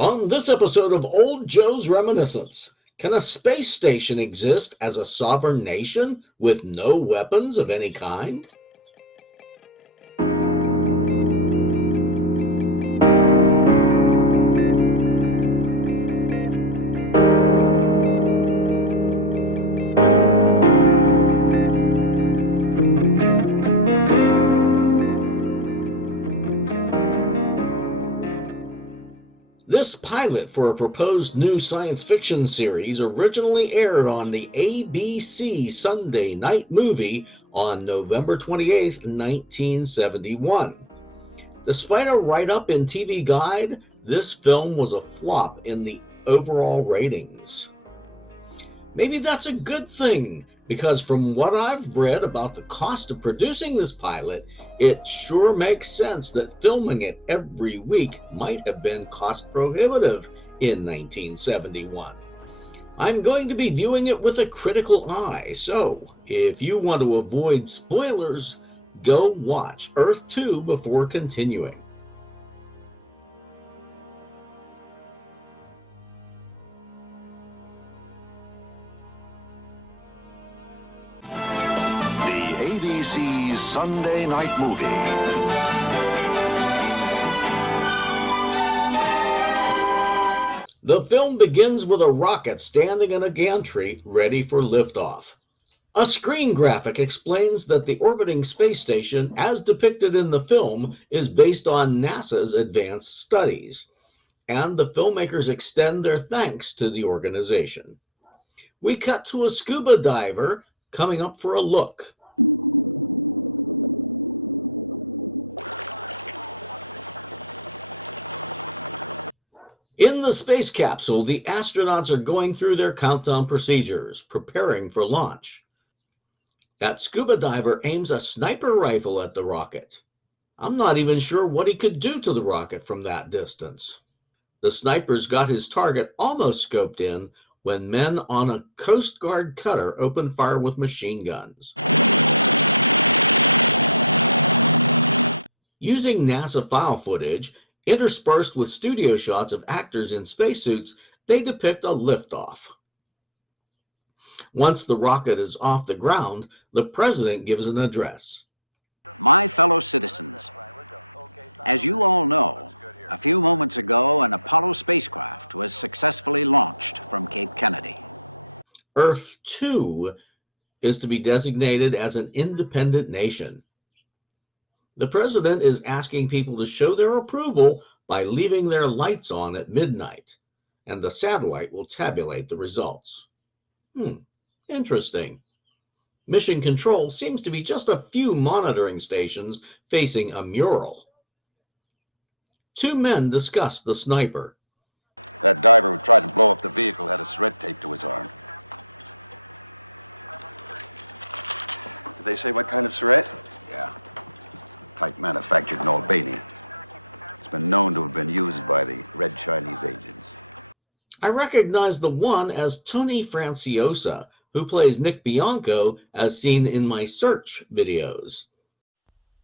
On this episode of Old Joe's Reminiscence, can a space station exist as a sovereign nation with no weapons of any kind? This pilot for a proposed new science fiction series originally aired on the ABC Sunday Night Movie on November 28, 1971. Despite a write-up in TV Guide, this film was a flop in the overall ratings. Maybe that's a good thing, because from what I've read about the cost of producing this pilot, it sure makes sense that filming it every week might have been cost prohibitive in 1971. I'm going to be viewing it with a critical eye, so if you want to avoid spoilers, go watch Earth 2 before continuing. The ABC Sunday Night Movie. The film begins with a rocket standing in a gantry ready for liftoff. A screen graphic explains that the orbiting space station, as depicted in the film, is based on NASA's advanced studies, and the filmmakers extend their thanks to the organization. We cut to a scuba diver coming up for a look. In the space capsule, the astronauts are going through their countdown procedures, preparing for launch. That scuba diver aims a sniper rifle at the rocket. I'm not even sure what he could do to the rocket from that distance. The sniper's got his target almost scoped in when men on a Coast Guard cutter open fire with machine guns. Using NASA file footage, interspersed with studio shots of actors in spacesuits, they depict a liftoff. Once the rocket is off the ground, the president gives an address. Earth 2 is to be designated as an independent nation. The president is asking people to show their approval by leaving their lights on at midnight, and the satellite will tabulate the results. Interesting. Mission Control seems to be just a few monitoring stations facing a mural. Two men discuss the sniper. I recognize the one as Tony Franciosa, who plays Nick Bianco as seen in my search videos.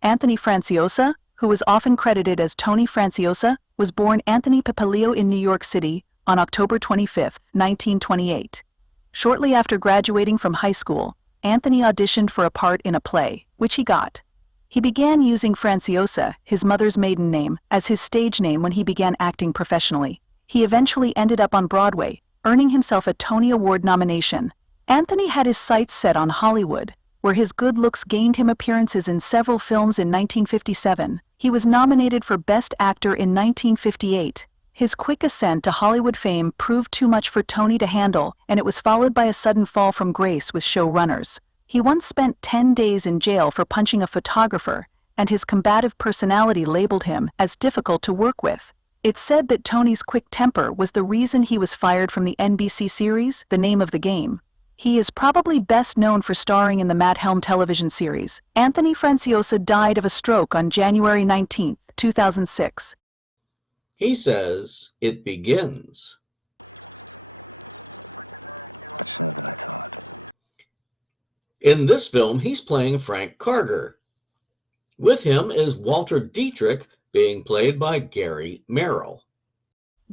Anthony Franciosa, who is often credited as Tony Franciosa, was born Anthony Papaleo in New York City on October 25, 1928. Shortly after graduating from high school, Anthony auditioned for a part in a play, which he got. He began using Franciosa, his mother's maiden name, as his stage name when he began acting professionally. He eventually ended up on Broadway, earning himself a Tony Award nomination. Anthony had his sights set on Hollywood, where his good looks gained him appearances in several films in 1957. He was nominated for Best Actor in 1958. His quick ascent to Hollywood fame proved too much for Tony to handle, and it was followed by a sudden fall from grace with showrunners. He once spent 10 days in jail for punching a photographer, and his combative personality labeled him as difficult to work with. It's said that Tony's quick temper was the reason he was fired from the NBC series, The Name of the Game. He is probably best known for starring in the Matt Helm television series. Anthony Franciosa died of a stroke on January 19, 2006. He says it begins. In this film, he's playing Frank Karger. With him is Walter Dietrich, being played by Gary Merrill.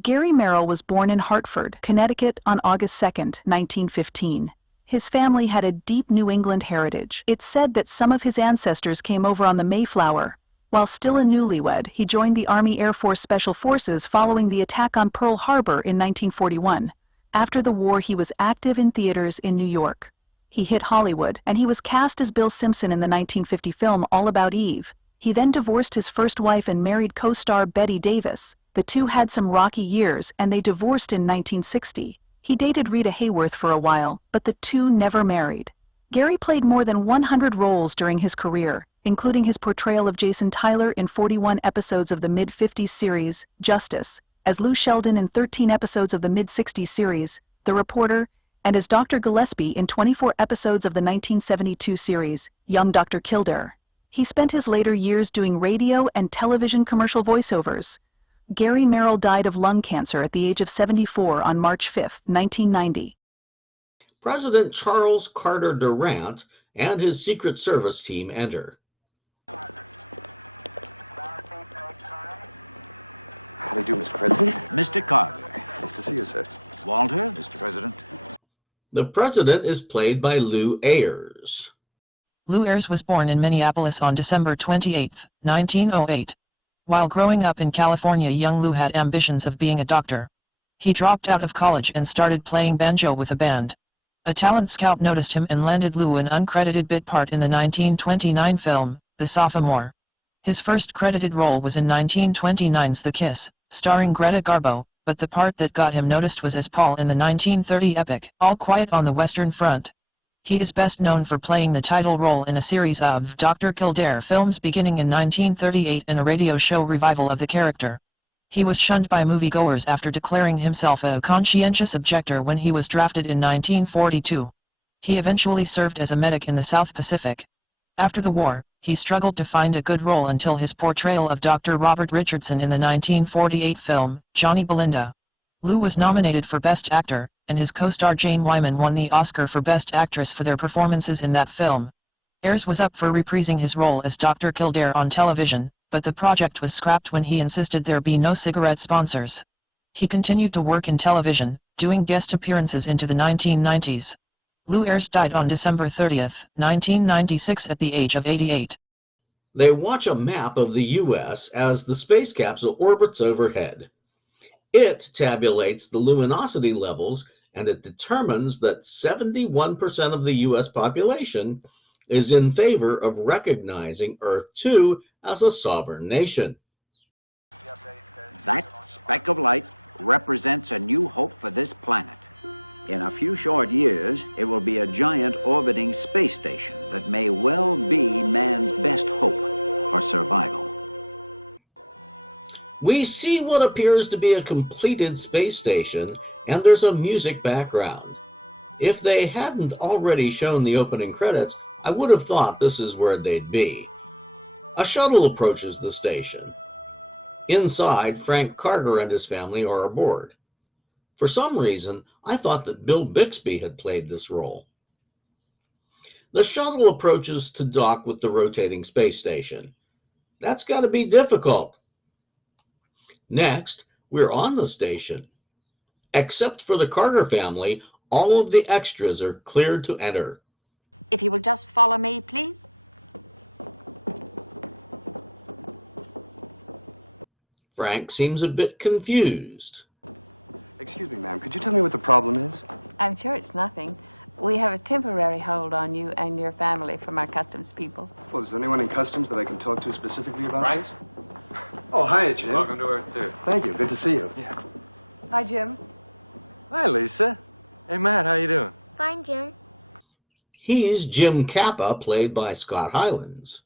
Gary Merrill was born in Hartford, Connecticut on August 2, 1915. His family had a deep New England heritage. It's said that some of his ancestors came over on the Mayflower. While still a newlywed, he joined the Army Air Force Special Forces following the attack on Pearl Harbor in 1941. After the war, he was active in theaters in New York. He hit Hollywood, and he was cast as Bill Simpson in the 1950 film All About Eve. He then divorced his first wife and married co-star Bette Davis. The two had some rocky years, and they divorced in 1960. He dated Rita Hayworth for a while, but the two never married. Gary played more than 100 roles during his career, including his portrayal of Jason Tyler in 41 episodes of the mid-50s series, Justice, as Lou Sheldon in 13 episodes of the mid-60s series, The Reporter, and as Dr. Gillespie in 24 episodes of the 1972 series, Young Dr. Kildare. He spent his later years doing radio and television commercial voiceovers. Gary Merrill died of lung cancer at the age of 74 on March 5, 1990. President Charles Carter Durant and his Secret Service team enter. The president is played by Lou Ayres. Lou Ayres was born in Minneapolis on December 28, 1908. While growing up in California, young Lou had ambitions of being a doctor. He dropped out of college and started playing banjo with a band. A talent scout noticed him and landed Lou an uncredited bit part in the 1929 film, The Sophomore. His first credited role was in 1929's The Kiss, starring Greta Garbo, but the part that got him noticed was as Paul in the 1930 epic, All Quiet on the Western Front. He is best known for playing the title role in a series of Dr. Kildare films beginning in 1938 and a radio show revival of the character. He was shunned by moviegoers after declaring himself a conscientious objector when he was drafted in 1942. He eventually served as a medic in the South Pacific. After the war, he struggled to find a good role until his portrayal of Dr. Robert Richardson in the 1948 film, Johnny Belinda. Lou was nominated for Best Actor, and his co-star Jane Wyman won the Oscar for Best Actress for their performances in that film. Ayres was up for reprising his role as Dr. Kildare on television, but the project was scrapped when he insisted there be no cigarette sponsors. He continued to work in television, doing guest appearances into the 1990s. Lou Ayres died on December 30, 1996 at the age of 88. They watch a map of the U.S. as the space capsule orbits overhead. It tabulates the luminosity levels, and it determines that 71% of the U.S. population is in favor of recognizing Earth 2 as a sovereign nation. We see what appears to be a completed space station, and there's a music background. If they hadn't already shown the opening credits, I would have thought this is where they'd be. A shuttle approaches the station. Inside, Frank Karger and his family are aboard. For some reason, I thought that Bill Bixby had played this role. The shuttle approaches to dock with the rotating space station. That's got to be difficult. Next, we're on the station. Except for the Karger family, all of the extras are cleared to enter. Frank seems a bit confused. He's Jim Kappa, played by Scott Hylands.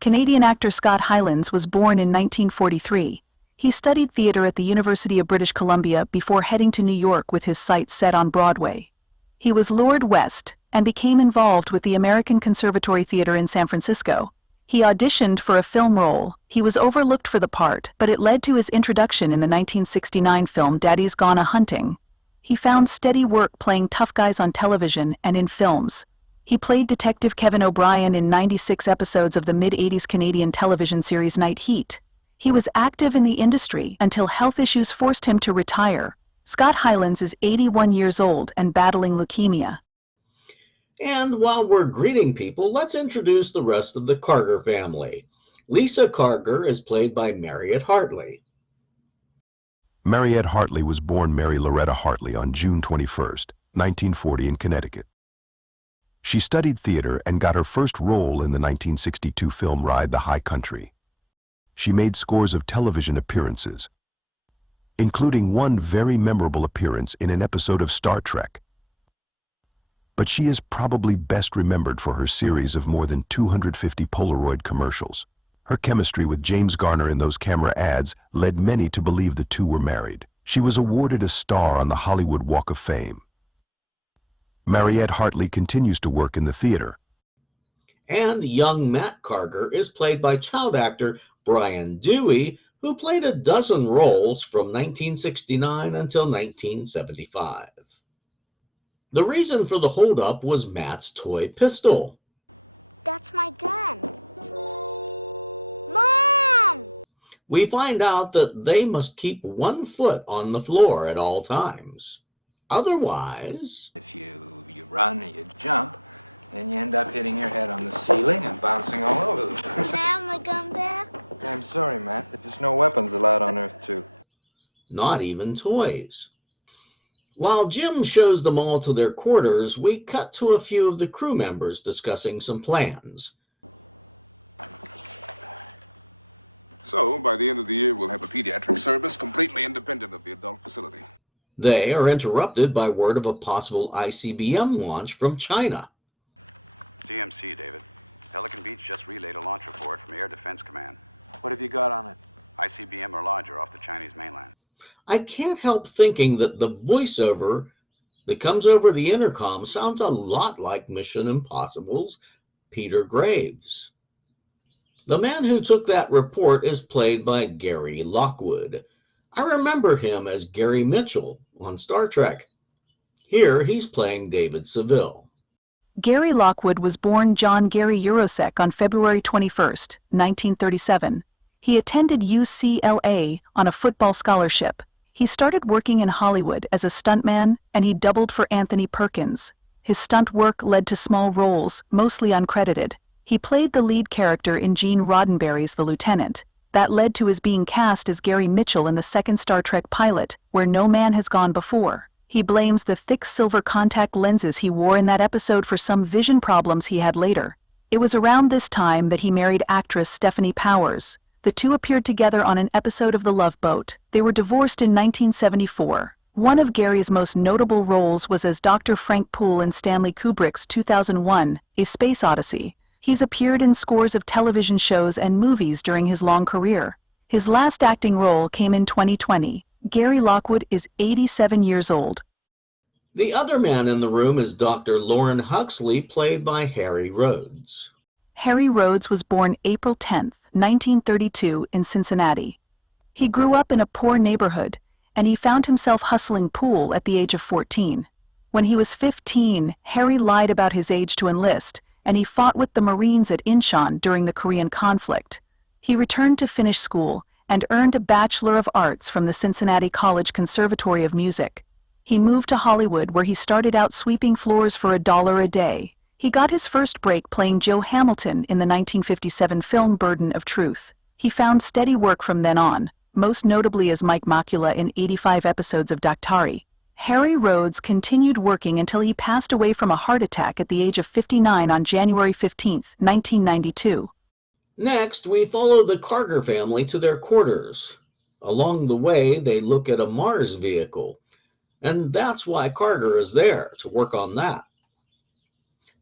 Canadian actor Scott Hylands was born in 1943. He studied theater at the University of British Columbia before heading to New York with his sights set on Broadway. He was lured west and became involved with the American Conservatory Theater in San Francisco. He auditioned for a film role. He was overlooked for the part, but it led to his introduction in the 1969 film Daddy's Gone A-Hunting. He found steady work playing tough guys on television and in films. He played Detective Kevin O'Brien in 96 episodes of the mid-80s Canadian television series Night Heat. He was active in the industry until health issues forced him to retire. Scott Hylands is 81 years old and battling leukemia. And while we're greeting people, let's introduce the rest of the Karger family. Lisa Karger is played by Mariette Hartley. Mariette Hartley was born Mary Loretta Hartley on June 21, 1940 in Connecticut. She studied theater and got her first role in the 1962 film Ride the High Country. She made scores of television appearances, including one very memorable appearance in an episode of Star Trek. But she is probably best remembered for her series of more than 250 Polaroid commercials. Her chemistry with James Garner in those camera ads led many to believe the two were married. She was awarded a star on the Hollywood Walk of Fame. Mariette Hartley continues to work in the theater. And young Matt Karger is played by child actor Brian Dewey, who played a dozen roles from 1969 until 1975. The reason for the holdup was Matt's toy pistol. We find out that they must keep 1 foot on the floor at all times. Otherwise, not even toys. While Jim shows them all to their quarters, we cut to a few of the crew members discussing some plans. They are interrupted by word of a possible ICBM launch from China. I can't help thinking that the voiceover that comes over the intercom sounds a lot like Mission Impossible's Peter Graves. The man who took that report is played by Gary Lockwood. I remember him as Gary Mitchell on Star Trek. Here he's playing David Seville. Gary Lockwood was born John Gary Eurosek on February 21, 1937. He attended UCLA on a football scholarship. He started working in Hollywood as a stuntman, and he doubled for Anthony Perkins. His stunt work led to small roles, mostly uncredited. He played the lead character in Gene Roddenberry's The Lieutenant. That led to his being cast as Gary Mitchell in the second Star Trek pilot, Where No Man Has Gone Before. He blames the thick silver contact lenses he wore in that episode for some vision problems he had later. It was around this time that he married actress Stephanie Powers. The two appeared together on an episode of The Love Boat. They were divorced in 1974. One of Gary's most notable roles was as Dr. Frank Poole in Stanley Kubrick's 2001, A Space Odyssey. He's appeared in scores of television shows and movies during his long career. His last acting role came in 2020. Gary Lockwood is 87 years old. The other man in the room is Dr. Lauren Huxley, played by Harry Rhodes. Harry Rhodes was born April 10, 1932, in Cincinnati. He grew up in a poor neighborhood, and he found himself hustling pool at the age of 14. When he was 15, Harry lied about his age to enlist, and he fought with the Marines at Incheon during the Korean conflict. He returned to finish school and earned a Bachelor of Arts from the Cincinnati College Conservatory of Music. He moved to Hollywood, where he started out sweeping floors for $1 a day. He got his first break playing Joe Hamilton in the 1957 film Burden of Truth. He found steady work from then on, most notably as Mike Macula in 85 episodes of Daktari. Harry Rhodes continued working until he passed away from a heart attack at the age of 59 on January 15, 1992. Next, we follow the Karger family to their quarters. Along the way, they look at a Mars vehicle, and that's why Karger is there, to work on that.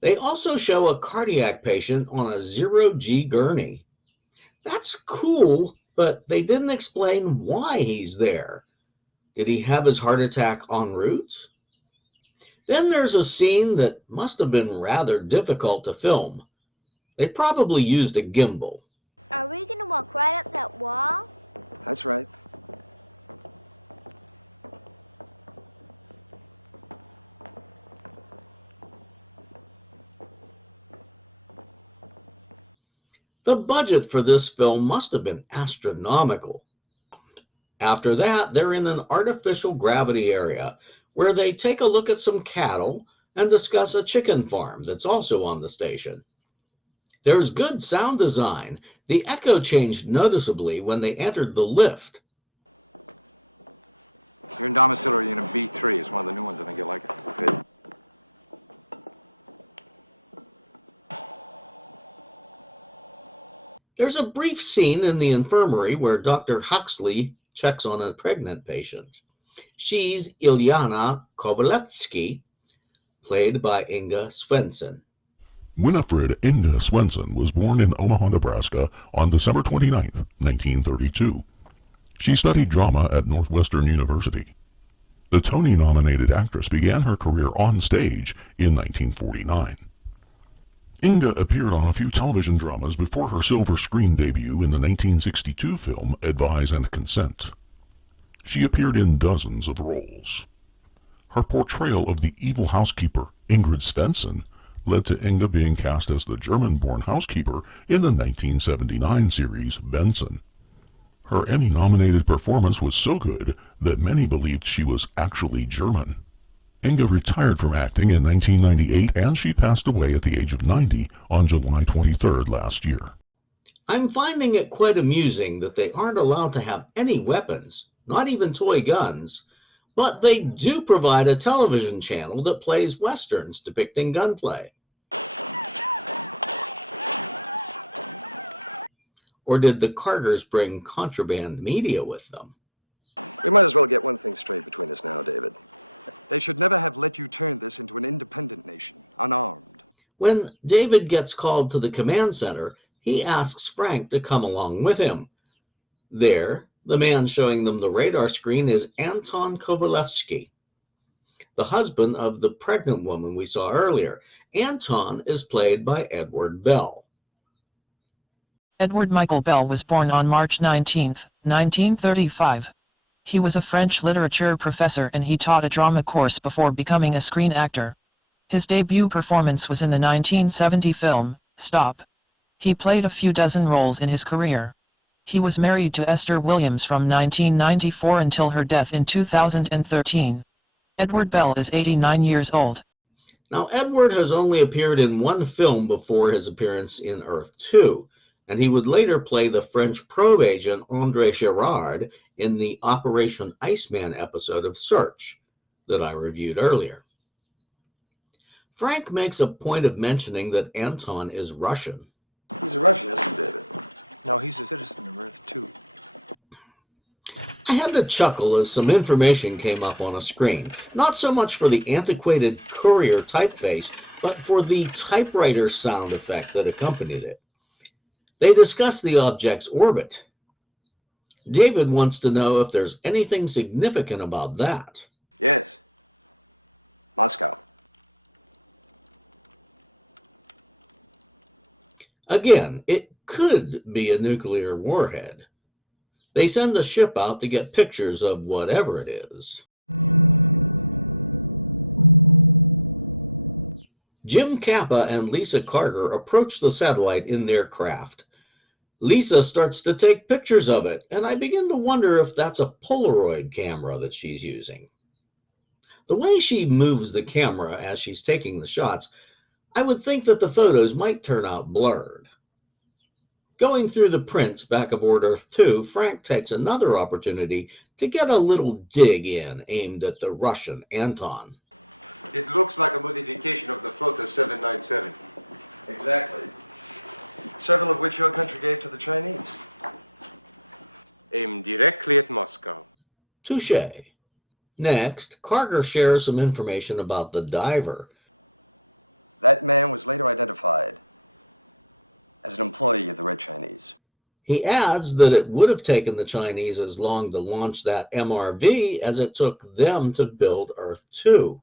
They also show a cardiac patient on a zero-G gurney. That's cool, but they didn't explain why he's there. Did he have his heart attack en route? Then there's a scene that must have been rather difficult to film. They probably used a gimbal. The budget for this film must have been astronomical. After that, they're in an artificial gravity area where they take a look at some cattle and discuss a chicken farm that's also on the station. There's good sound design. The echo changed noticeably when they entered the lift. There's a brief scene in the infirmary where Dr. Huxley checks on a pregnant patient. She's Ilyana Kovalevsky, played by Inga Svensson. Winifred Inga Swenson was born in Omaha, Nebraska on December 29, 1932. She studied drama at Northwestern University. The Tony-nominated actress began her career on stage in 1949. Inga appeared on a few television dramas before her silver screen debut in the 1962 film Advise and Consent. She appeared in dozens of roles. Her portrayal of the evil housekeeper, Ingrid Svensson, led to Inga being cast as the German-born housekeeper in the 1979 series Benson. Her Emmy-nominated performance was so good that many believed she was actually German. Inga retired from acting in 1998 and she passed away at the age of 90 on July 23rd last year. I'm finding it quite amusing that they aren't allowed to have any weapons, not even toy guns, but they do provide a television channel that plays westerns depicting gunplay. Or did the Kargers bring contraband media with them? When David gets called to the command center, he asks Frank to come along with him. There, the man showing them the radar screen is Anton Kovalevsky, the husband of the pregnant woman we saw earlier. Anton is played by Edward Bell. Edward Michael Bell was born on March 19, 1935. He was a French literature professor and he taught a drama course before becoming a screen actor. His debut performance was in the 1970 film, Stop. He played a few dozen roles in his career. He was married to Esther Williams from 1994 until her death in 2013. Edward Bell is 89 years old. Now, Edward has only appeared in one film before his appearance in Earth 2, and he would later play the French probe agent André Girard in the Operation Iceman episode of Search that I reviewed earlier. Frank makes a point of mentioning that Anton is Russian. I had to chuckle as some information came up on a screen, not so much for the antiquated courier typeface, but for the typewriter sound effect that accompanied it. They discuss the object's orbit. David wants to know if there's anything significant about that. Again, it could be a nuclear warhead. They send a ship out to get pictures of whatever it is. Jim Kappa and Lisa Karger approach the satellite in their craft. Lisa starts to take pictures of it, and I begin to wonder if that's a Polaroid camera that she's using. The way she moves the camera as she's taking the shots, I would think that the photos might turn out blurred. Going through the prints back aboard Earth 2, Frank takes another opportunity to get a little dig in aimed at the Russian Anton. Touche. Next, Karger shares some information about the diver. He adds that it would have taken the Chinese as long to launch that MRV as it took them to build Earth 2.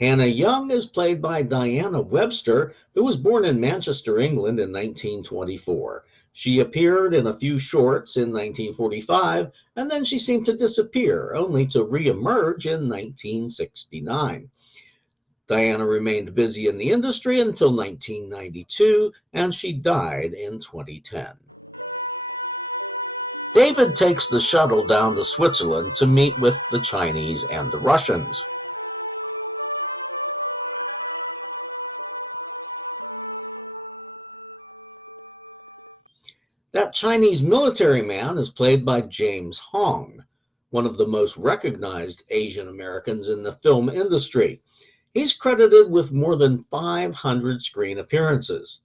Hannah Young is played by Diana Webster, who was born in Manchester, England in 1924. She appeared in a few shorts in 1945, and then she seemed to disappear, only to re-emerge in 1969. Diana remained busy in the industry until 1992, and she died in 2010. David takes the shuttle down to Switzerland to meet with the Chinese and the Russians. That Chinese military man is played by James Hong, one of the most recognized Asian Americans in the film industry. He's credited with more than 500 screen appearances.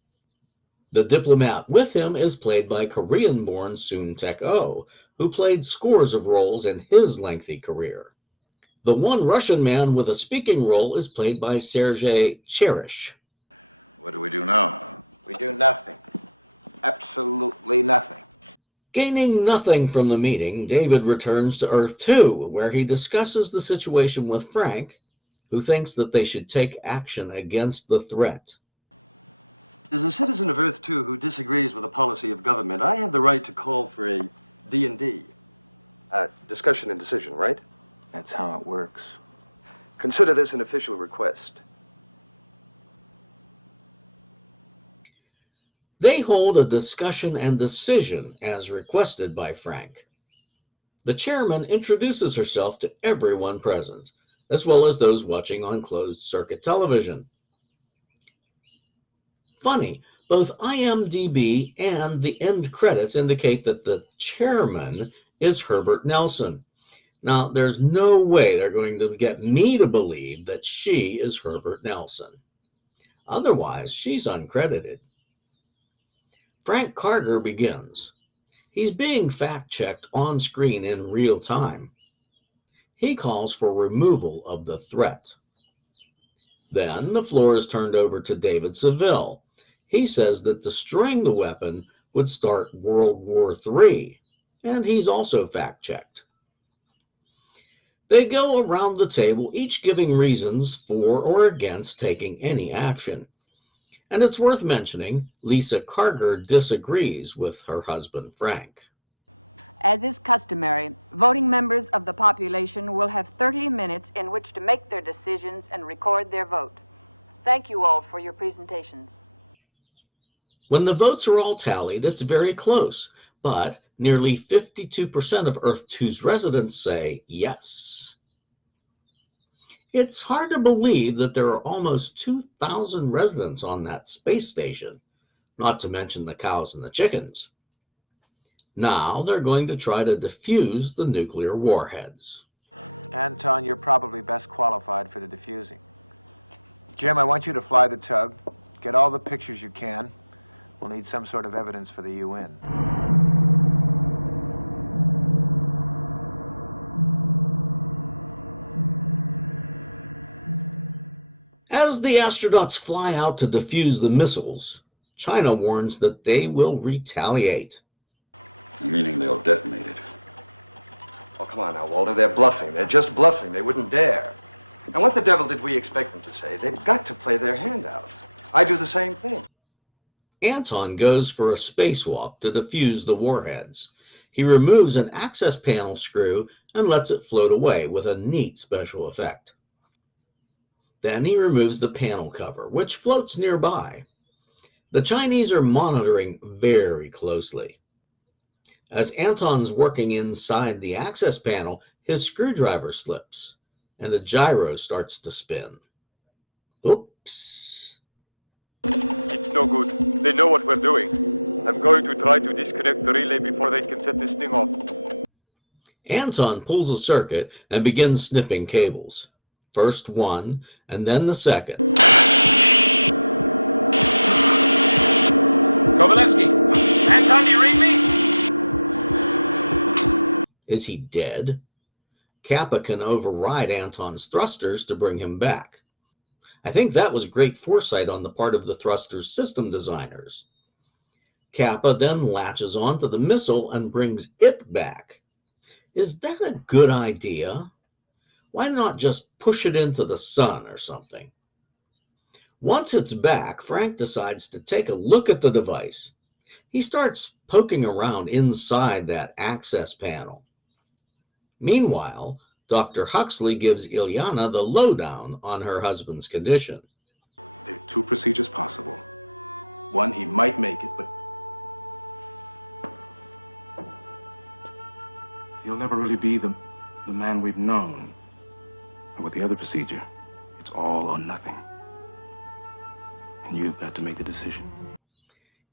The diplomat with him is played by Korean-born Soon Taek-oh, who played scores of roles in his lengthy career. The one Russian man with a speaking role is played by Sergei Cherish. Gaining nothing from the meeting, David returns to Earth 2, where he discusses the situation with Frank, who thinks that they should take action against the threat. They hold a discussion and decision as requested by Frank. The chairman introduces herself to everyone present, as well as those watching on closed circuit television. Funny, both IMDb and the end credits indicate that the chairman is Herbert Nelson. Now, there's no way they're going to get me to believe that she is Herbert Nelson. Otherwise, she's uncredited. Frank Karger begins. He's being fact-checked on screen in real time. He calls for removal of the threat. Then the floor is turned over to David Seville. He says that destroying the weapon would start World War III, and he's also fact-checked. They go around the table, each giving reasons for or against taking any action. And it's worth mentioning, Lisa Karger disagrees with her husband Frank. When the votes are all tallied, it's very close, but nearly 52% of Earth 2's residents say yes. It's hard to believe that there are almost 2,000 residents on that space station, not to mention the cows and the chickens. Now they're going to try to defuse the nuclear warheads. As the astronauts fly out to defuse the missiles, China warns that they will retaliate. Anton goes for a spacewalk to defuse the warheads. He removes an access panel screw and lets it float away with a neat special effect. Then he removes the panel cover, which floats nearby. The Chinese are monitoring very closely. As Anton's working inside the access panel, his screwdriver slips and the gyro starts to spin. Oops. Anton pulls a circuit and begins snipping cables. First one, and then the second. Is he dead? Kappa can override Anton's thrusters to bring him back. I think that was great foresight on the part of the thruster's system designers. Kappa then latches onto the missile and brings it back. Is that a good idea? Why not just push it into the sun or something? Once it's back, Frank decides to take a look at the device. He starts poking around inside that access panel. Meanwhile, Dr. Huxley gives Ilyana the lowdown on her husband's condition.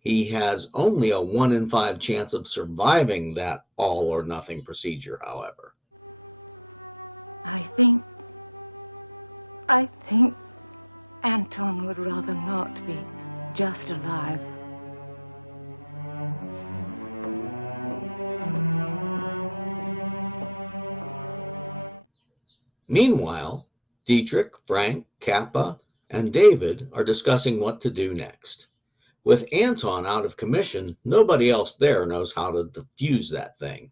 He has only a 1 in 5 chance of surviving that all or nothing procedure, however. Meanwhile, Dietrich, Frank, Kappa, and David are discussing what to do next. With Anton out of commission, nobody else there knows how to defuse that thing.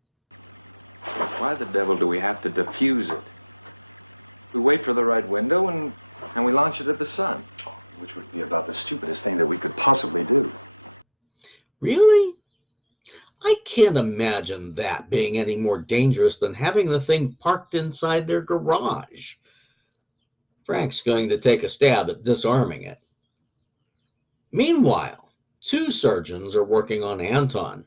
Really? I can't imagine that being any more dangerous than having the thing parked inside their garage. Frank's going to take a stab at disarming it. Meanwhile, two surgeons are working on Anton.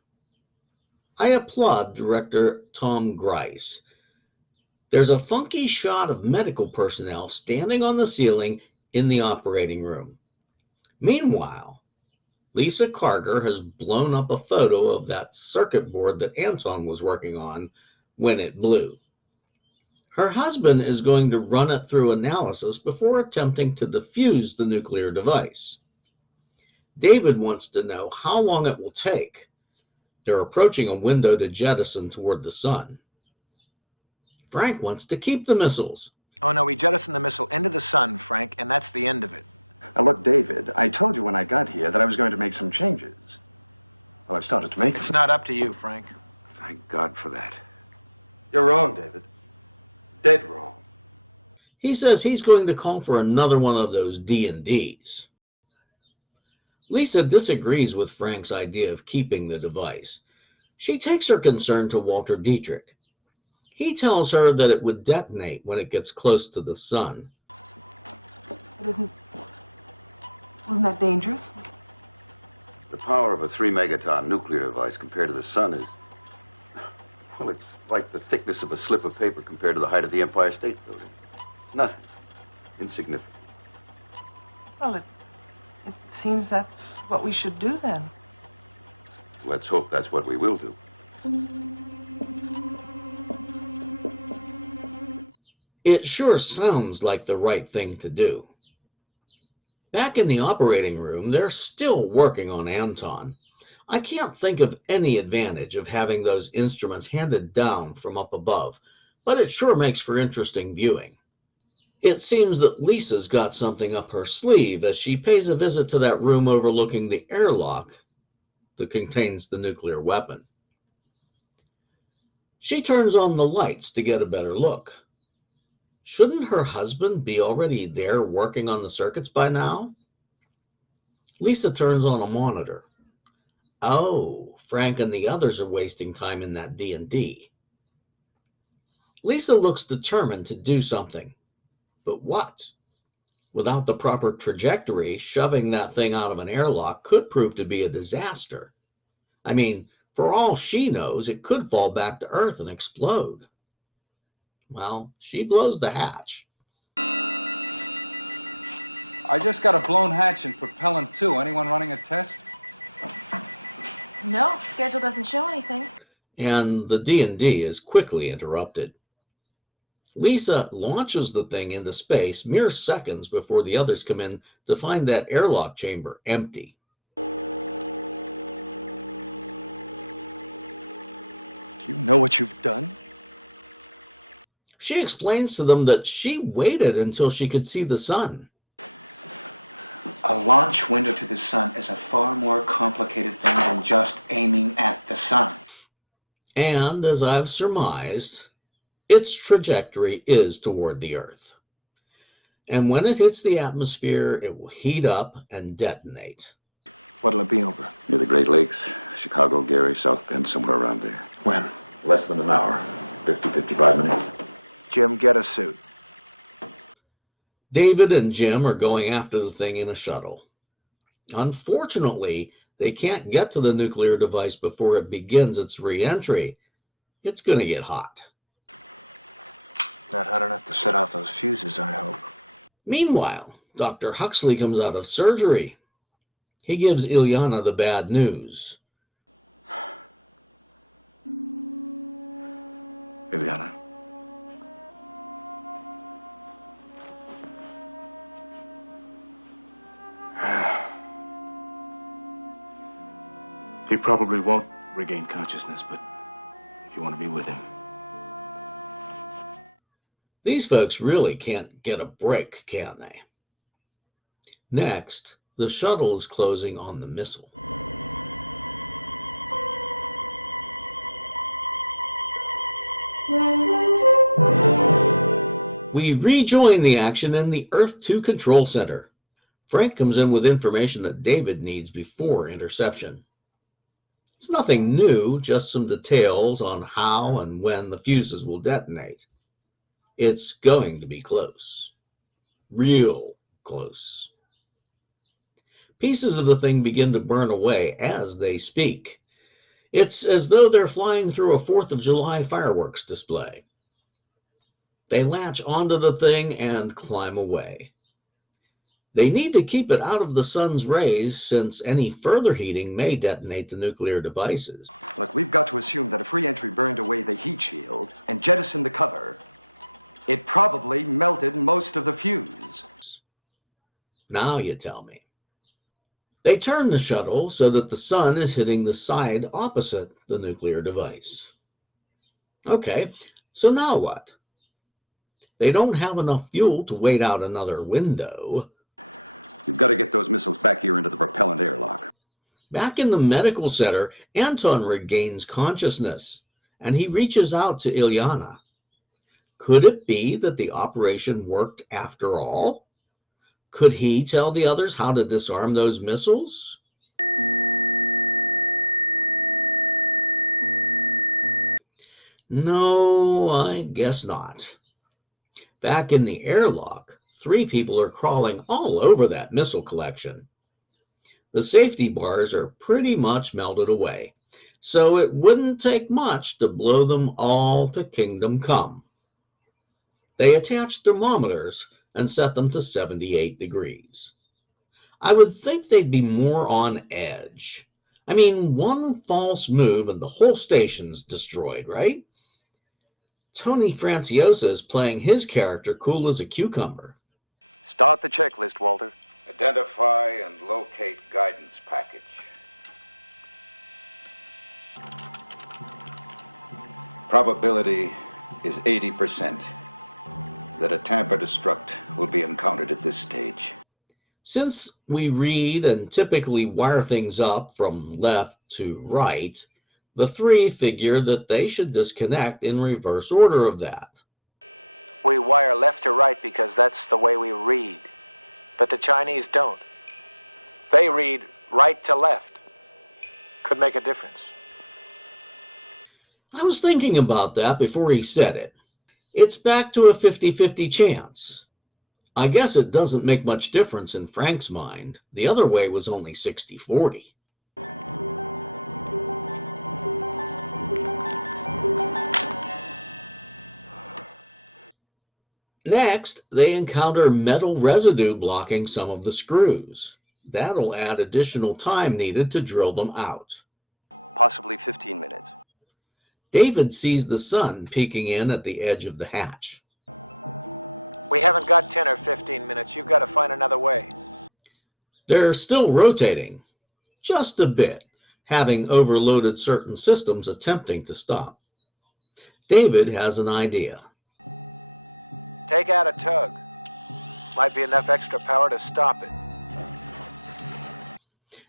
I applaud director Tom Grice. There's a funky shot of medical personnel standing on the ceiling in the operating room. Meanwhile, Lisa Karger has blown up a photo of that circuit board that Anton was working on when it blew. Her husband is going to run it through analysis before attempting to defuse the nuclear device. David wants to know how long it will take. They're approaching a window to jettison toward the sun. Frank wants to keep the missiles. He says he's going to call for another one of those D&Ds. Lisa disagrees with Frank's idea of keeping the device. She takes her concern to Walter Dietrich. He tells her that it would detonate when it gets close to the sun. It sure sounds like the right thing to do. Back in the operating room, they're still working on Anton. I can't think of any advantage of having those instruments handed down from up above, but it sure makes for interesting viewing. It seems that Lisa's got something up her sleeve as she pays a visit to that room overlooking the airlock that contains the nuclear weapon. She turns on the lights to get a better look. Shouldn't her husband be already there working on the circuits by now? Lisa turns on a monitor. Oh, Frank and the others are wasting time in that D&D. Lisa looks determined to do something. But what? Without the proper trajectory, shoving that thing out of an airlock could prove to be a disaster. I mean, for all she knows, it could fall back to Earth and explode. Well, she blows the hatch. And the D&D is quickly interrupted. Lisa launches the thing into space mere seconds before the others come in to find that airlock chamber empty. She explains to them that she waited until she could see the sun. And as I've surmised, its trajectory is toward the Earth. And when it hits the atmosphere, it will heat up and detonate. David and Jim are going after the thing in a shuttle. Unfortunately, they can't get to the nuclear device before it begins its re-entry. It's going to get hot. Meanwhile, Dr. Huxley comes out of surgery. He gives Ilyana the bad news. These folks really can't get a break, can they? Next, the shuttle is closing on the missile. We rejoin the action in the Earth 2 Control Center. Frank comes in with information that David needs before interception. It's nothing new, just some details on how and when the fuses will detonate. It's going to be close. Real close. Pieces of the thing begin to burn away as they speak. It's as though they're flying through a 4th of July fireworks display. They latch onto the thing and climb away. They need to keep it out of the sun's rays since any further heating may detonate the nuclear devices. Now you tell me. They turn the shuttle so that the sun is hitting the side opposite the nuclear device. Okay, so now what? They don't have enough fuel to wait out another window. Back in the medical center, Anton regains consciousness and he reaches out to Ilyana. Could it be that the operation worked after all? Could he tell the others how to disarm those missiles? No, I guess not. Back in the airlock, three people are crawling all over that missile collection. The safety bars are pretty much melted away, so it wouldn't take much to blow them all to kingdom come. They attach thermometers and set them to 78 degrees. I would think they'd be more on edge. I mean, one false move and the whole station's destroyed, right? Tony Franciosa is playing his character cool as a cucumber. Since we read and typically wire things up from left to right, the three figure that they should disconnect in reverse order of that. I was thinking about that before he said it. It's back to a 50-50 chance. I guess it doesn't make much difference in Frank's mind. The other way was only 60-40. Next, they encounter metal residue blocking some of the screws. That'll add additional time needed to drill them out. David sees the sun peeking in at the edge of the hatch. They're still rotating, just a bit, having overloaded certain systems attempting to stop. David has an idea.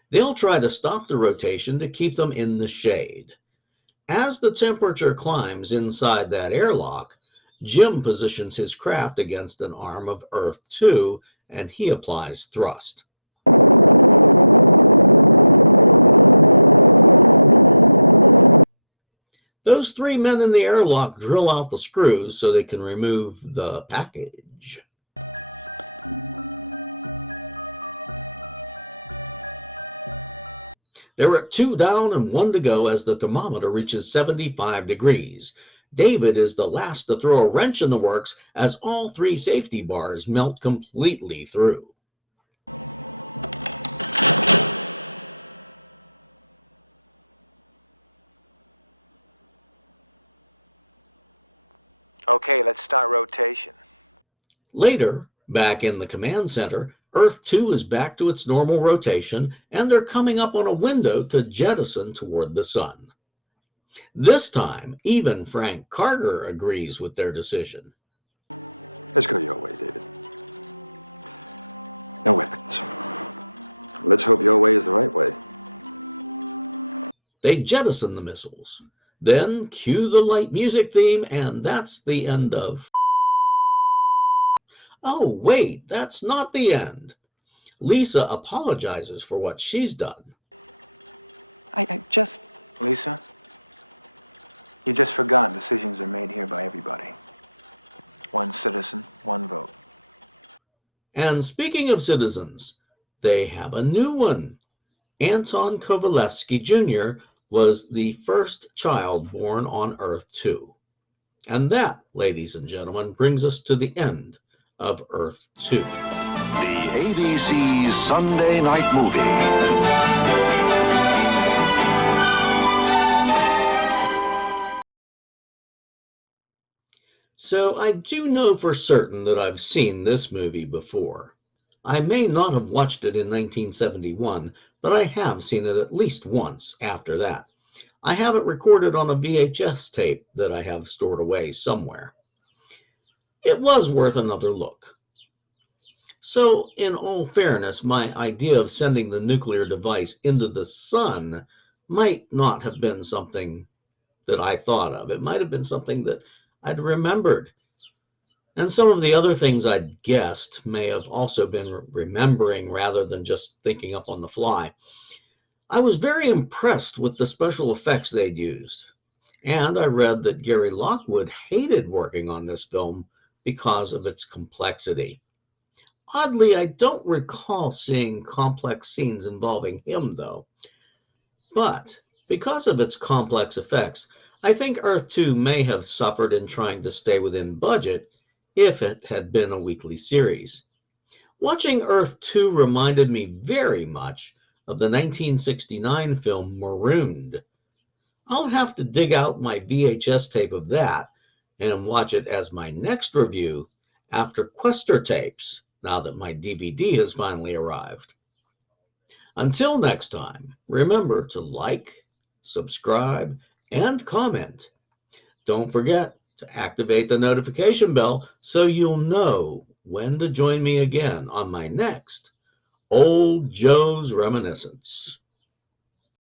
They'll try to stop the rotation to keep them in the shade. As the temperature climbs inside that airlock, Jim positions his craft against an arm of Earth 2 and he applies thrust. Those three men in the airlock drill out the screws so they can remove the package. They're at 2 down and 1 to go as the thermometer reaches 75 degrees. David is the last to throw a wrench in the works as all 3 safety bars melt completely through. Later, back in the command center, Earth 2 is back to its normal rotation and they're coming up on a window to jettison toward the sun. This time, even Frank Karger agrees with their decision. They jettison the missiles. Then cue the light music theme, and that's the end of. Oh, wait, that's not the end. Lisa apologizes for what she's done. And speaking of citizens, they have a new one. Anton Kovalevsky Jr. was the first child born on Earth 2. And that, ladies and gentlemen, brings us to the end of Earth 2. The ABC Sunday Night Movie. So I do know for certain that I've seen this movie before. I may not have watched it in 1971, but I have seen it at least once after that. I have it recorded on a VHS tape that I have stored away somewhere. It was worth another look. So, in all fairness, my idea of sending the nuclear device into the sun might not have been something that I thought of. It might have been something that I'd remembered. And some of the other things I'd guessed may have also been remembering rather than just thinking up on the fly. I was very impressed with the special effects they'd used. And I read that Gary Lockwood hated working on this film because of its complexity. Oddly, I don't recall seeing complex scenes involving him, though. But because of its complex effects, I think Earth 2 may have suffered in trying to stay within budget if it had been a weekly series. Watching Earth 2 reminded me very much of the 1969 film Marooned. I'll have to dig out my VHS tape of that and watch it as my next review after Quester tapes, now that my DVD has finally arrived. Until next time, remember to like, subscribe, and comment. Don't forget to activate the notification bell so you'll know when to join me again on my next Old Joe's Reminiscence.